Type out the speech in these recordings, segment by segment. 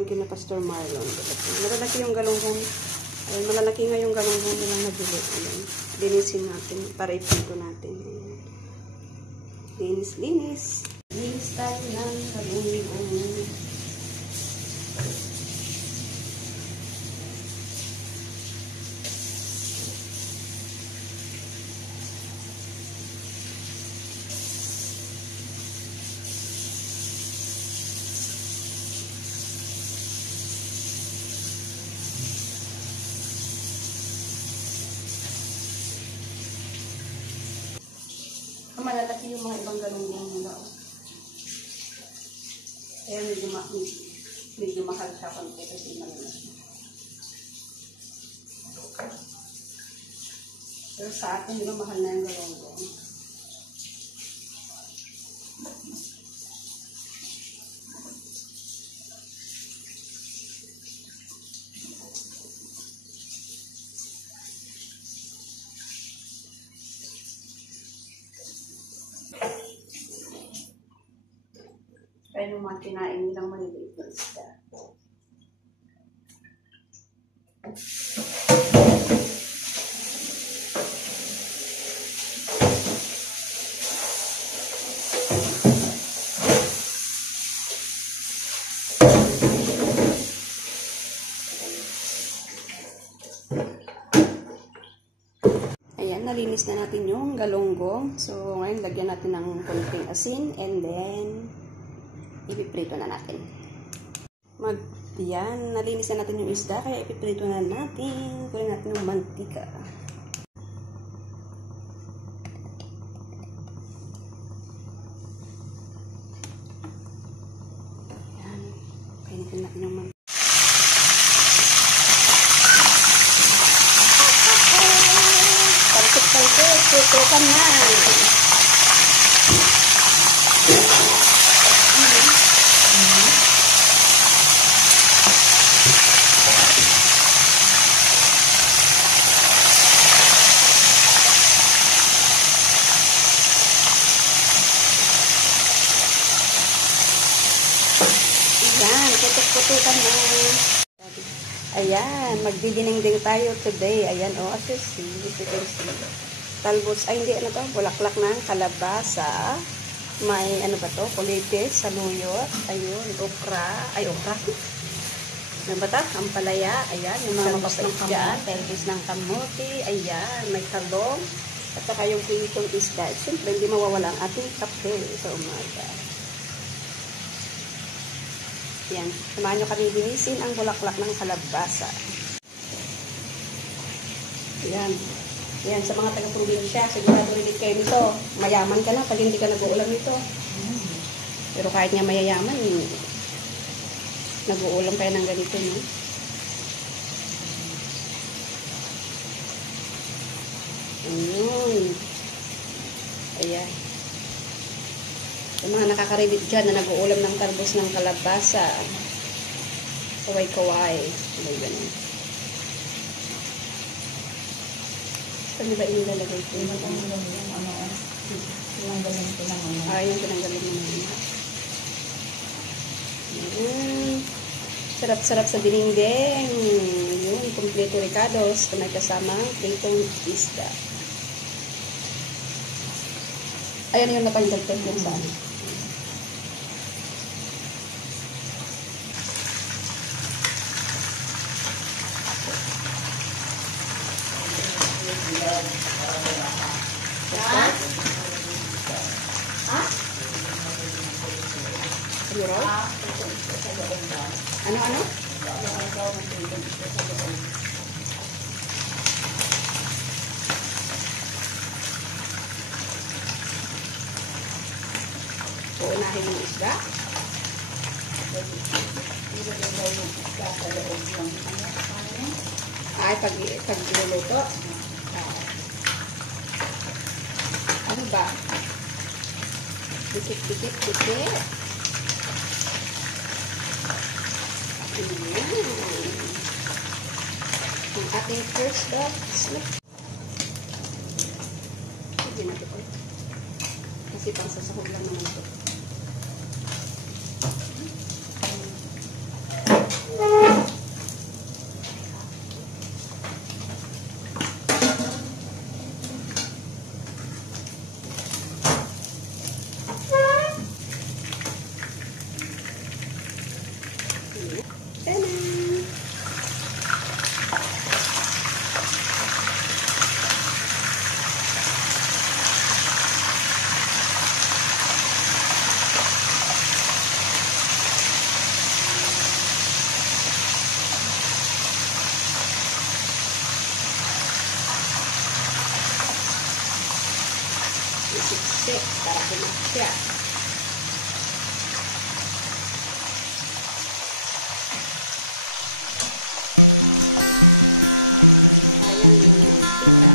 galing kina Pastor Marlon. Malalaki yung galunggong. Ayan, malalaki nga yung galunggong nilang nabili. Ayan, linisin natin para iprito natin. Ayan. Linis, linis. Linis tayo ng galunggong. Malalaki yung mga ibang galunggong nila. Kaya medyo mahal siya konti kasi malalaki. Pero sa atin, diba mahal na yung galunggong. Kaya yung mga kinain nilang maliliit na isda. Ayan, nalinis na natin yung galunggong. So, ngayon lagyan natin ng konting asin and then ipiprito na natin. Yan, nalinis na natin yung isda, kaya ipiprito na natin. Kunin natin yung mantika. Yan, kainin natin yung mantika. Talsik-talsik, tutukan na. Ayan, putok-putukan na. Ayan, magdidinengdeng tayo today. Ayan, as you can see. Talbos, ay hindi, ano to? Bulaklak ng kalabasa. May, ano ba to? Kulitis, saluyot. Ayun, okra. Ay, okra. Ano ba ta? Ampalaya. Ayan, yung mga mabasang dyan. Talbos ng kamote. Ayan, may talong. At saka yung pritong isda. Siyempre, hindi mawawala ang ating kape sa umaga. Yan. Samahan nyo kami linisin ang bulaklak ng kalabasa. Yan. Yan. Sa mga taga-probinsya, sigurado rin kayo nito. Mayaman ka na pag hindi ka nag-uulam nito. Pero kahit nga mayayaman, nag-uulam kayo ng ganito, no? Ayun. Ayan. Yung mga nakakaribit dyan na nag-uulam ng talbos ng kalabasa. Kaway-kaway. May ganun. Saan ba inilalagay ito? Yung tinanggalin ko lang. Yung tinanggalin mo naman. Sarap-sarap sa dinengdeng. Yun, kompleto ricados. May kasamang pritong isda. Ayan yung napahintagtag yung saan. Ano? Uunahin yung isda. Ay, pag niluluto. Ano ba? Dikit. Ang ating first batch. Sige natin po. Kasi pang sasahog lang naman ito. six para kumasya. Ayan yung tira.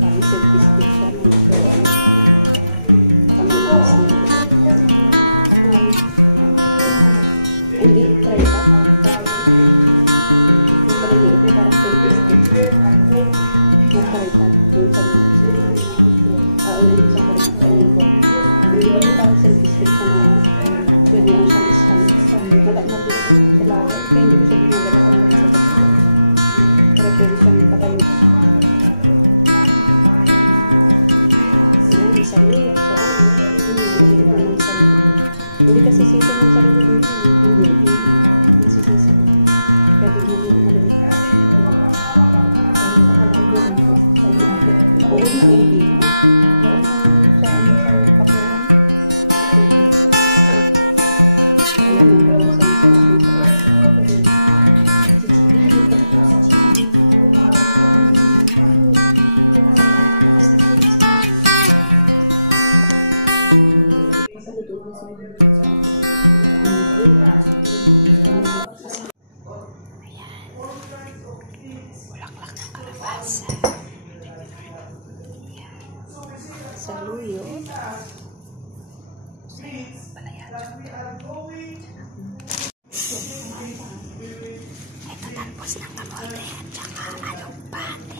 Parang selfie siya na nagkaroon. Hindi, try pa. Yung maliliit na parang selfie stick. Nag-try pa. Doon sa mga. Ulit sa parang ko. Hindi ba yung parang selfie stick ka na pwede lang siyang isang. Malak na dito sa talaga. Kaya hindi ko siya ginagawa sa mga labas. Pero pwede siyang patayin. Ayan, sarili. So, maliliit na ng sarili. Hindi kasi sito ng sarili ko. Hindi. Hindi sisisi. Kaya tignan mo maliliit. Oo, hindi. Noon sa ano sa pakuran. Alam mo ba yung sa bulaklak ng kalabasa. Saluyo. Ito talbos ng kamote at saka alugbate.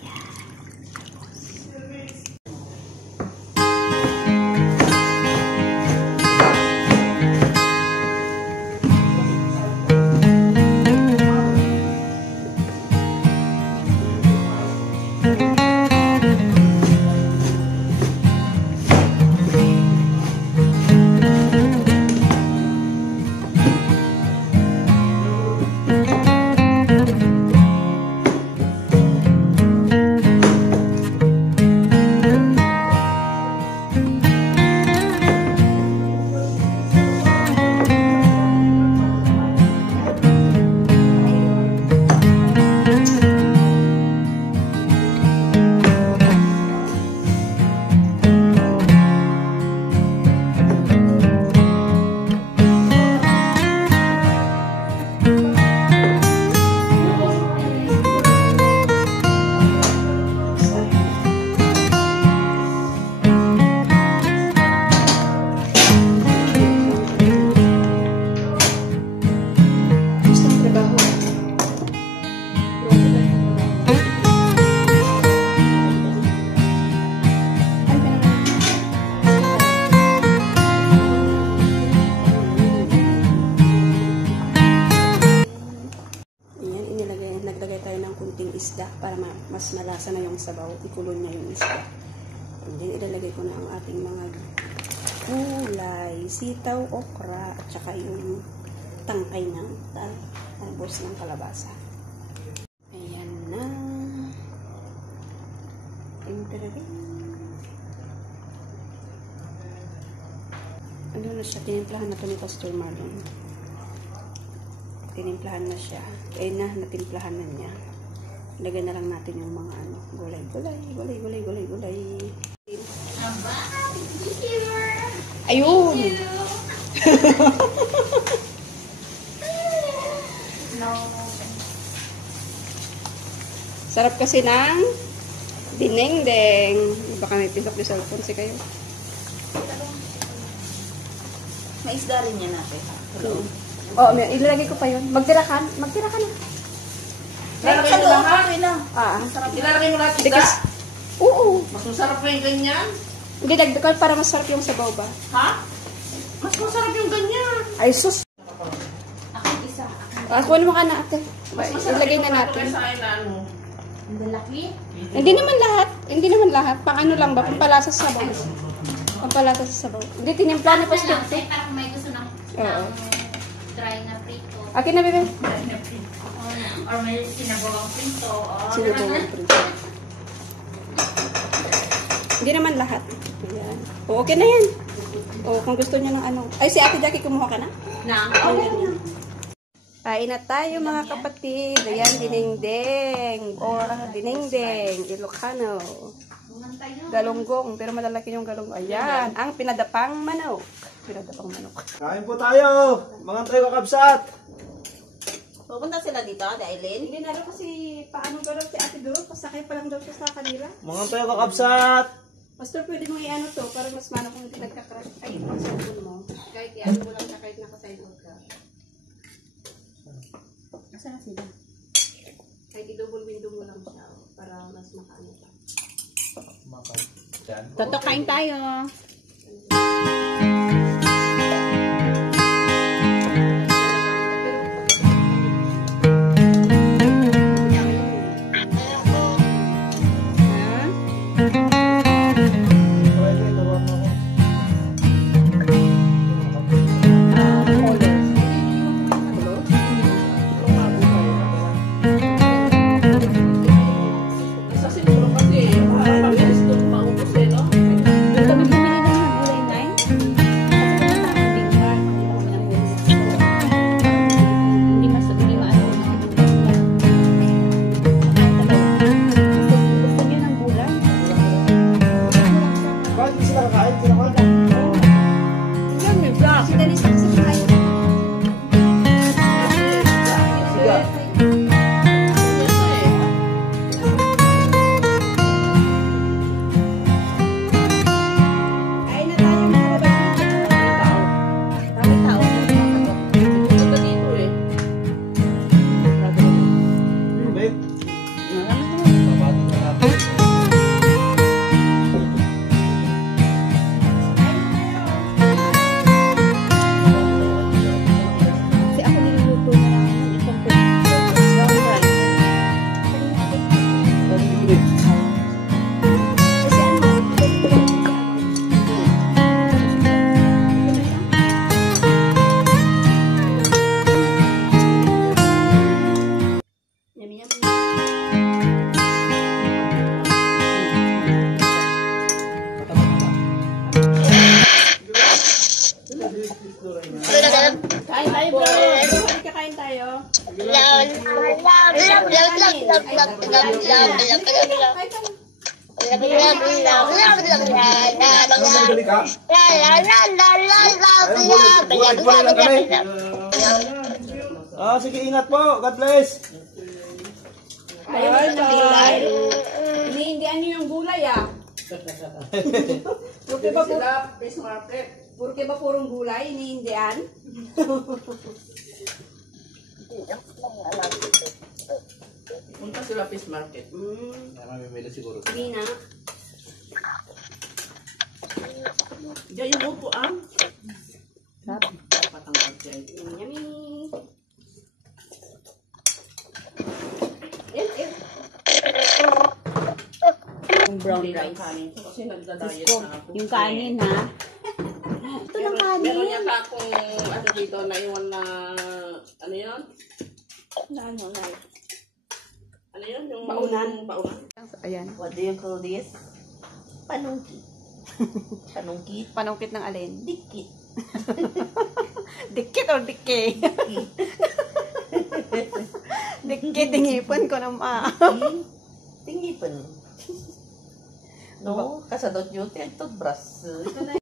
Ayan. Talbos. Isda para mas malasa na yung sabaw, ikulo niya yung isda. And then ilalagay ko na ang ating mga gulay, sitaw, okra, at saka yung tangkay ng talbos ng kalabasa. Ayan na. Ano na siya, tinimplahan na ito ni Pastor Marlon. Tinimplahan na siya. Kaya natimplahan na niya. Lagyan na lang natin yung mga gulay. Ayun! Sarap kasi ng dinengdeng. Baka may pisok sa cellphone si kayo. May isda rin yan natin. Oo, ilalagay ko pa yun. Magtira ka na. Ilalagay mo lahat? Ilalagay mo lahat isda? Oo. Mas masarap pa yung ganyan? Hindi, dagdagan para masarap yung sabaw ba? Ha? Mas masarap yung ganyan. Ay, sus. Ako isa. Kunin mo ka na, ate. Mas masarap Ilagay yung na natin. sa ilan mo. Ang laki. Hindi naman lahat. Pang ano lang ba? Pampalasa sa sabaw. Pampalasa sa sabaw. Hindi, tinimpla ni Pastor. Para kung may gusto ng dry na prito. Akin na, bebe. Dry na prito. Or may sinabawang prito. Sinabawang prito. Hindi naman lahat. Ayan. O, okay na yan. O, kung gusto niya ng ano. Ay, si Ate Jackie, kumuha ka na? Nang? Okay. Kain na tayo mga kapatid. Ayan, dinengdeng. Or dinengdeng. Ilocano. Galunggong. Pero malalaki yung galunggong. Ayan, ang pinadapang manok. Pinadapang manok. Kain po tayo! Mga tayo kakabsat! Pupunta sila dito, Aileen. Hindi na kasi paano gano'n si Ate Duro. Pasakay pa lang daw siya sa kanila. Mga tayo kakabsat! Pastor, pwede mong i-ano to para mas manok kung hindi nagkakrush. Ay, ang cellphone mo. Kahit i-ano mo lang siya kahit nakasideboard ka. Asa na sila? Kahit i-double window mo lang siya para mas makaano ka. Totokain tayo. Bakit di sila kakain? Sila kakain? Si Dennis ang sakay. Siga. Kain na tayo mga kapatid. Dami tao. Pupunta dito eh. Babe? Babati na natin. Kasi ako niluluto na lang ng isang brown rice. Kasi ano, yummy yummy. Kain tayo bro. Balik kakain tayo. Madali ka? Ah, sige, ingat po. God bless. Ayaw mo ng gulay. Iniindihan niyo yung gulay ah. Purke ba purong gulay, iniindihan? Punta sila fish market. Mamimili siguro. Hindi na. Diyan yung upuan. Patangkad dyan. Yummy. Eh. Yung brown rice. Kasi nagda-diet na ako. Yung kanin ha. Ito ng kanin. Meron yata akong ano dito, naiwan na, ano yun? Ano yun? Yung Baunan. Baunan. Ayan. What do you call this? Panungkit. Panungkit. Panungkit ng alin? Dikit. Dikit or dike? Dikit, tingipon ko naman. Tingipan. No, kasadot yun. Tiyag toothbrush. Ito na